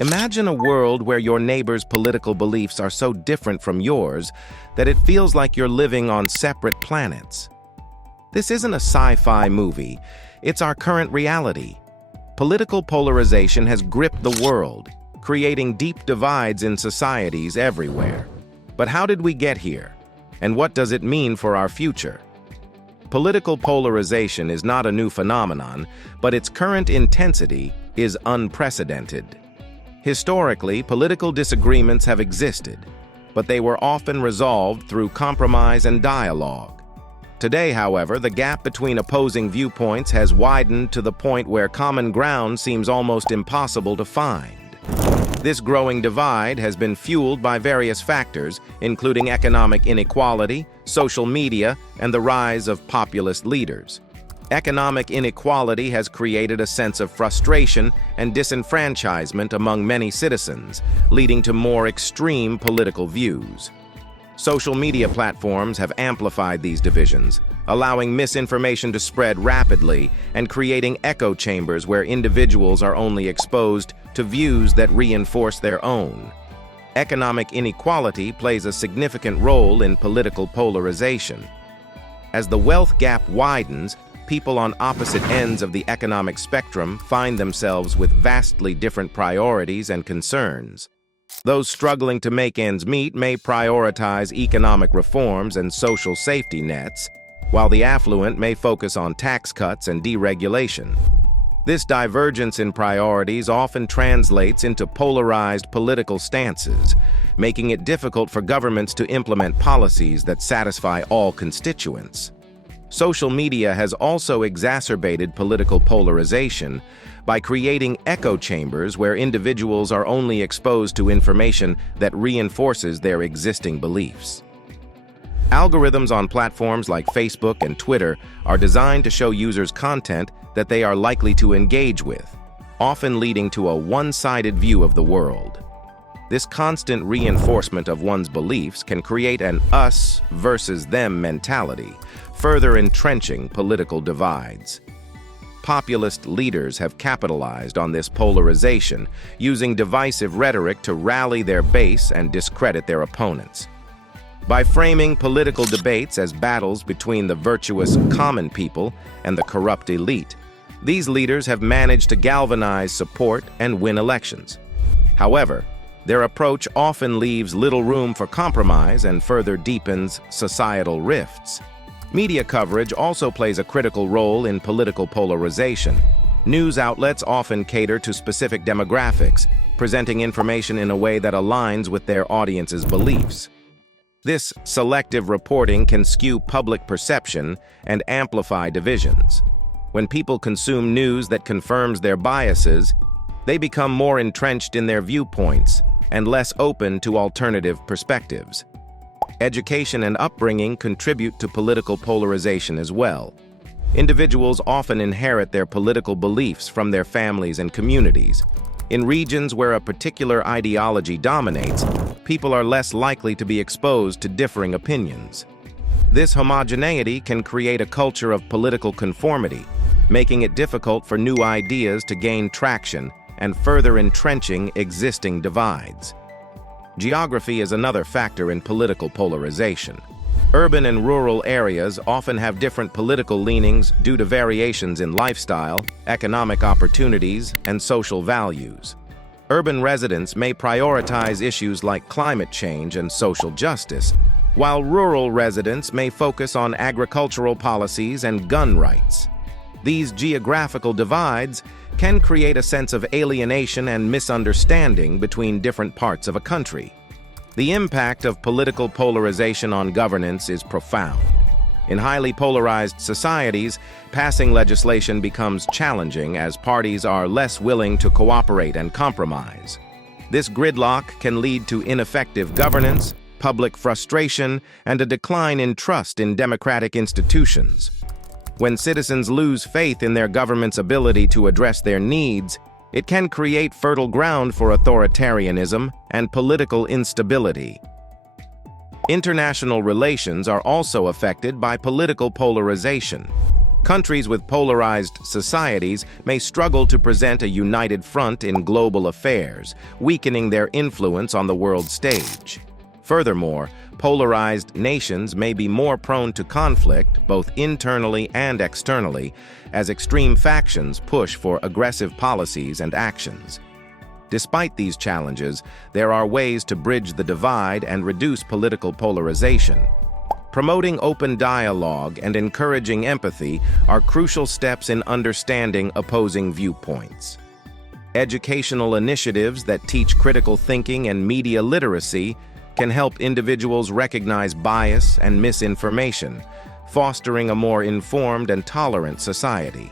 Imagine a world where your neighbor's political beliefs are so different from yours that it feels like you're living on separate planets. This isn't a sci-fi movie, it's our current reality. Political polarization has gripped the world, creating deep divides in societies everywhere. But how did we get here? And what does it mean for our future? Political polarization is not a new phenomenon, but its current intensity is unprecedented. Historically, political disagreements have existed, but they were often resolved through compromise and dialogue. Today, however, the gap between opposing viewpoints has widened to the point where common ground seems almost impossible to find. This growing divide has been fueled by various factors, including economic inequality, social media, and the rise of populist leaders. Economic inequality has created a sense of frustration and disenfranchisement among many citizens, leading to more extreme political views. Social media platforms have amplified these divisions, allowing misinformation to spread rapidly and creating echo chambers where individuals are only exposed to views that reinforce their own. Economic inequality plays a significant role in political polarization. As the wealth gap widens, people on opposite ends of the economic spectrum find themselves with vastly different priorities and concerns. Those struggling to make ends meet may prioritize economic reforms and social safety nets, while the affluent may focus on tax cuts and deregulation. This divergence in priorities often translates into polarized political stances, making it difficult for governments to implement policies that satisfy all constituents. Social media has also exacerbated political polarization by creating echo chambers where individuals are only exposed to information that reinforces their existing beliefs. Algorithms on platforms like Facebook and Twitter are designed to show users content that they are likely to engage with, often leading to a one-sided view of the world. This constant reinforcement of one's beliefs can create an us versus them mentality, further entrenching political divides. Populist leaders have capitalized on this polarization, using divisive rhetoric to rally their base and discredit their opponents. By framing political debates as battles between the virtuous common people and the corrupt elite, these leaders have managed to galvanize support and win elections. However, their approach often leaves little room for compromise and further deepens societal rifts. Media coverage also plays a critical role in political polarization. News outlets often cater to specific demographics, presenting information in a way that aligns with their audience's beliefs. This selective reporting can skew public perception and amplify divisions. When people consume news that confirms their biases, they become more entrenched in their viewpoints and less open to alternative perspectives. Education and upbringing contribute to political polarization as well. Individuals often inherit their political beliefs from their families and communities. In regions where a particular ideology dominates, people are less likely to be exposed to differing opinions. This homogeneity can create a culture of political conformity, making it difficult for new ideas to gain traction and further entrenching existing divides. Geography is another factor in political polarization. Urban and rural areas often have different political leanings due to variations in lifestyle, economic opportunities, and social values. Urban residents may prioritize issues like climate change and social justice, while rural residents may focus on agricultural policies and gun rights. These geographical divides can create a sense of alienation and misunderstanding between different parts of a country. The impact of political polarization on governance is profound. In highly polarized societies, passing legislation becomes challenging as parties are less willing to cooperate and compromise. This gridlock can lead to ineffective governance, public frustration, and a decline in trust in democratic institutions. When citizens lose faith in their government's ability to address their needs, it can create fertile ground for authoritarianism and political instability. International relations are also affected by political polarization. Countries with polarized societies may struggle to present a united front in global affairs, weakening their influence on the world stage. Furthermore, polarized nations may be more prone to conflict, both internally and externally, as extreme factions push for aggressive policies and actions. Despite these challenges, there are ways to bridge the divide and reduce political polarization. Promoting open dialogue and encouraging empathy are crucial steps in understanding opposing viewpoints. Educational initiatives that teach critical thinking and media literacy can help individuals recognize bias and misinformation, fostering a more informed and tolerant society.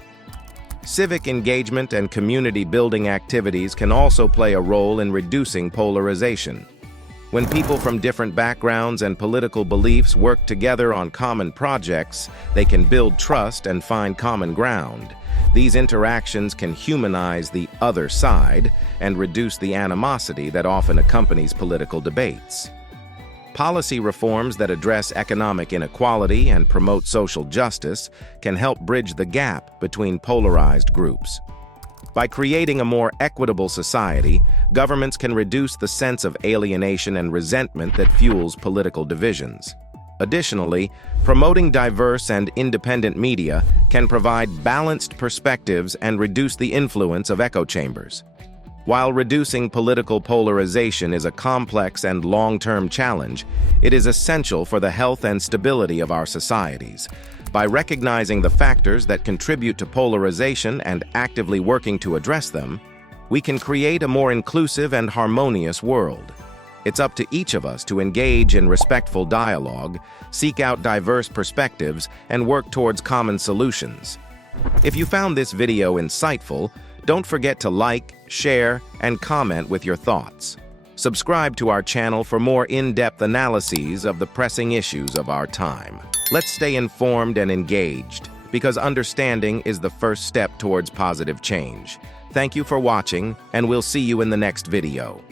Civic engagement and community-building activities can also play a role in reducing polarization. When people from different backgrounds and political beliefs work together on common projects, they can build trust and find common ground. These interactions can humanize the other side and reduce the animosity that often accompanies political debates. Policy reforms that address economic inequality and promote social justice can help bridge the gap between polarized groups. By creating a more equitable society, governments can reduce the sense of alienation and resentment that fuels political divisions. Additionally, promoting diverse and independent media can provide balanced perspectives and reduce the influence of echo chambers. While reducing political polarization is a complex and long-term challenge, it is essential for the health and stability of our societies. By recognizing the factors that contribute to polarization and actively working to address them, we can create a more inclusive and harmonious world. It's up to each of us to engage in respectful dialogue, seek out diverse perspectives, and work towards common solutions. If you found this video insightful, don't forget to like, share, and comment with your thoughts. Subscribe to our channel for more in-depth analyses of the pressing issues of our time. Let's stay informed and engaged, because understanding is the first step towards positive change. Thank you for watching, and we'll see you in the next video.